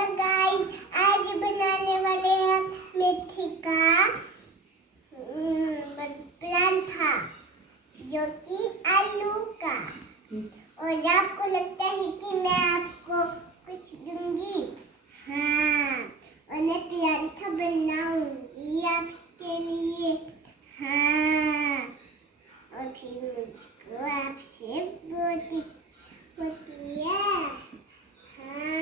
Hello guys, आज बनाने वाले हैं मेथी का परांठा, जो कि आलू का। और आपको लगता है कि मैं आपको कुछ दूंगी? हाँ, और मैं परांठा बनाऊंगी आपके लिए। हाँ, और फिर मुझको आपसे बहुत होती है। हाँ,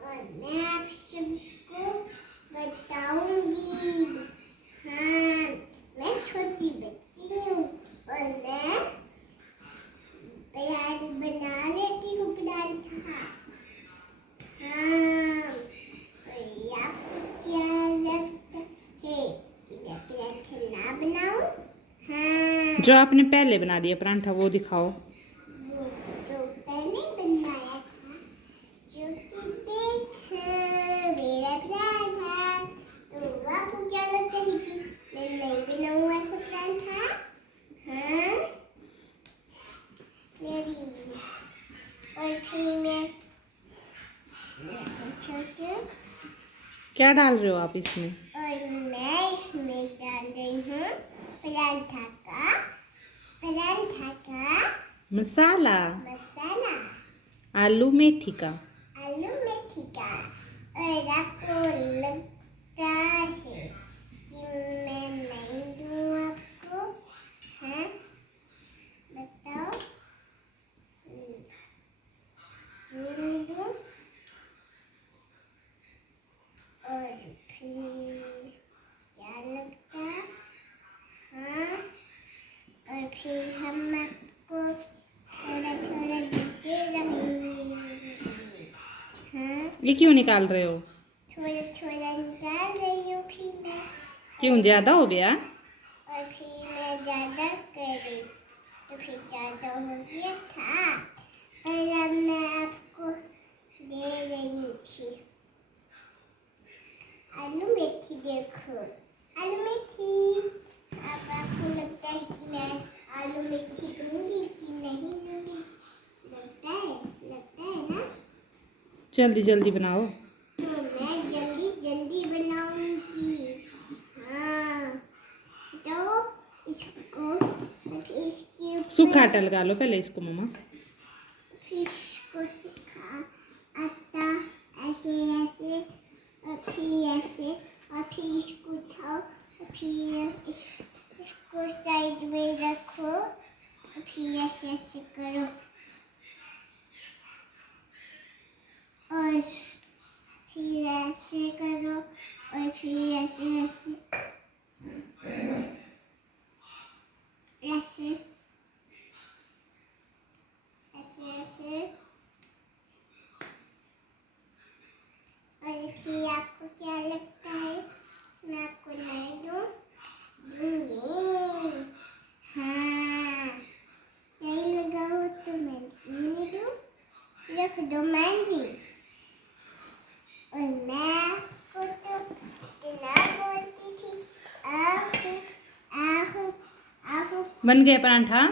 और मैं आप सबको बताऊंगी। हाँ, मैं छोटी बच्ची हूँ और मैं बना लेती हूँ परांठा। हाँ, और आपको क्या लगता है कि मैं परांठा ना बनाऊं? हाँ, जो आपने पहले बना दिया परांठा वो दिखाओ। जो पहले बनाया था, जो कि देखो मेरा परांठा। तो आपको क्या लगता है कि मैं नहीं बनाऊँ ऐसा परांठा? हाँ, मेरी और फिर मैं छोटे क्या डाल रहे हो आप इसमें? और मैं इसमें डाल रही हूँ परांठा का मसाला, मसाला, आलू मेथी का। आलू मेथी का। और आपको लगता है कि मैं नहीं दूँ आपको? हाँ, बताओ क्यों नहीं दूँ? और फिर क्या लगता है? हाँ, और फिर हम आपको थोड़ा थोड़ा देते रहेंगे। हाँ, ये क्यों निकाल रहे हो? थोड़ा थोड़ा निकाल रही हूँ फिर मैं। क्यों, ज्यादा हो गया? और फिर मैं ज़्यादा करी तो फिर ज़्यादा हो गया था, पर अब मैं आपको दे रही थी। आलू मेथी देखो, आलू मेथी। अब आपको लगता है कि मैं आलू मेथी दूंगी कि नहीं दूंगी? लगता है ना? जल्दी जल्दी बनाओ। तो मैं जल्दी जल्दी बनाऊंगी। हाँ, तो इसको इसके सूखा ऊपर आटा लगा लो पहले इसको मम्मा। फिश को सूखा आटा ऐसे ऐसे और फिर ऐसे और फिर इसको उठाओ और फिर इसको साइड में रखो और फिर ऐसे ऐसे करो और फिर ऐसे करो और फिर ऐसे ऐसे ऐसे ऐसे ऐसे। और फिर आपको क्या लगता है मैं आपको नहीं दूंगी? हाँ, यही लगा हो तो मैं क्यों नहीं दूँ? रख दो मान जी। और मैं आपको तो इतना बोलती थी, आहू आहू आहू। बन गया परांठा?